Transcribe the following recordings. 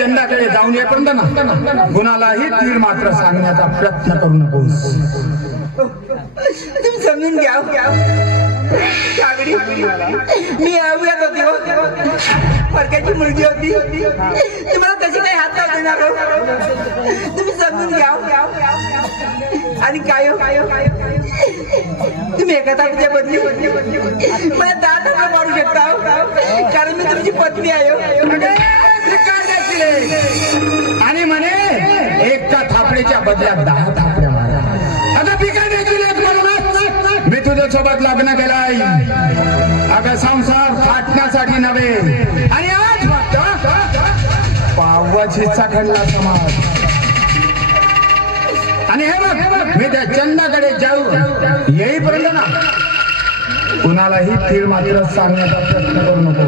चंदाकडे जाऊन येईपर्यंत ना कुणालाही तीर मात्र सांगण्याचा प्रयत्न करू नकोस. तुम्ही समजून घ्या. कागडी मी अवघ्यात होती हो, परक्याची मुलगी होती. तुम्हाला तशी काही हात नाही देणार हो. तुम्ही समजून घ्या. आणि काय तुम्ही एका ताकदीच्या बदली मला 10 टक्के मारू शकता कारण मी तुमची पत्नी आहे. आणि म्हणे एका थापडीच्या बदल्यात 10 थापड्या मारा. अगं पिका देखील म्हणूनच मी तुझ्या सोबत लग्न केलाय. अगं संसार थाटण्यासाठी नव्हे. आणि आज फक्त पावाचीचा खडला समाज. आणि हे बघ मी त्या चंदाकडे जाऊ येईपर्यंत ना कुणालाही तीर मात्र सांगण्याचा प्रयत्न करू नको.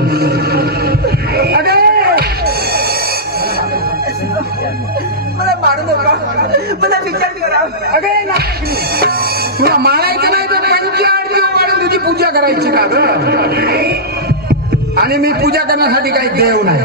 मला मारू नका. मला विचार करा. तुला मारायचं नाही तर पंची आरती उभारून तुझी पूजा करायची का ग? आणि मी पूजा करण्यासाठी काही देव नाही.